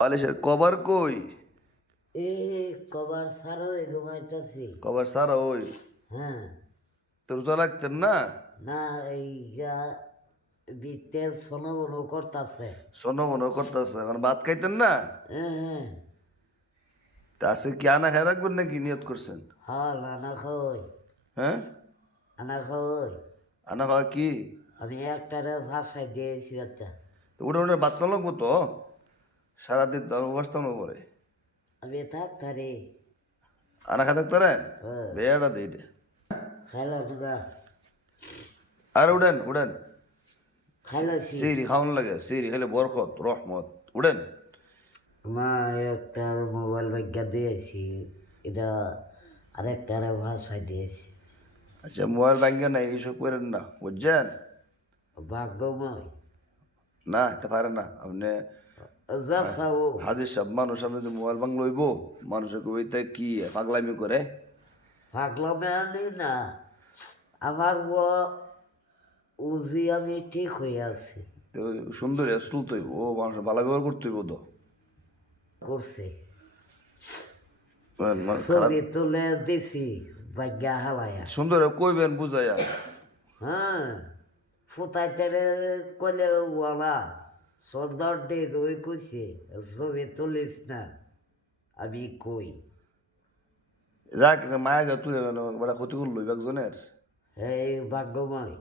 বালিশের কভার কই? এ কবার সারা ঘুমাইতেছি। কভার সারা ওই হ্যাঁ, তো রোজা রাখতেন না? না এই বিতে সোনো বনো করতেছে। শোনো মনে করতেছে এখন ভাত খাইতেন না? হ্যাঁ হ্যাঁ, তা আজকে কি আনা খাই রাখবেন নাকি নিয়ত করছেন? হ্যাঁ আনা খাওয়াই, হ্যাঁ, আনা খাওয়াই। আনা খাওয়া কি? আমি একটারে ভাষায় দিয়েছি বাচ্চা। তো উঠে উঠে ভাত খাওয়া লাগবো তো, সারাদিন তো অবস্থা না পরে আমি থাকতারে। আনা খাই থাকতে পারেন? হ্যাঁ, বেড়া দিই রে। খাইলা না, আর উঠেন উঠেন, খাইলাছি। সিরি খাওয়ান লাগে, সিরি খাইলে বরকত রহমত। উঠেন। মা একটার মোবাইল ব্যাগটা দিয়েছি, এটা আরেকটারে ভাষায় দিয়েছি। আচ্ছা মোবাইল ব্যাংকে নাই এইসব করেন না বুঝছেন? ভাগ্যময় না এটা পারেন না আপনি। যা চাও। হাজির সাহেব মানুষ আপনি যদি মোবাইল বাংলা লইব, মানুষের কবিতা কি পাগলামি করে। পাগলামে আনি না, আমার উজি আমি ঠিক হয়ে আছি। তো সুন্দর আসল তৈব ও মানুষ ভালো ব্যবহার করতে হইব তো। করছে খারাপ ছবি তুলে দিছি বাগ্যা হালায়া। সুন্দর কইবেন বুঝাইয়া। হ্যাঁ, ফুটাইতে কলে ওয়ালা সর্দার ডেক ওই কইছে ছবি তুলিস না। আমি কই যাক মায়া গা তুলে বেড়া ক্ষতি করলো একজনের। এই ভাগ্যময়।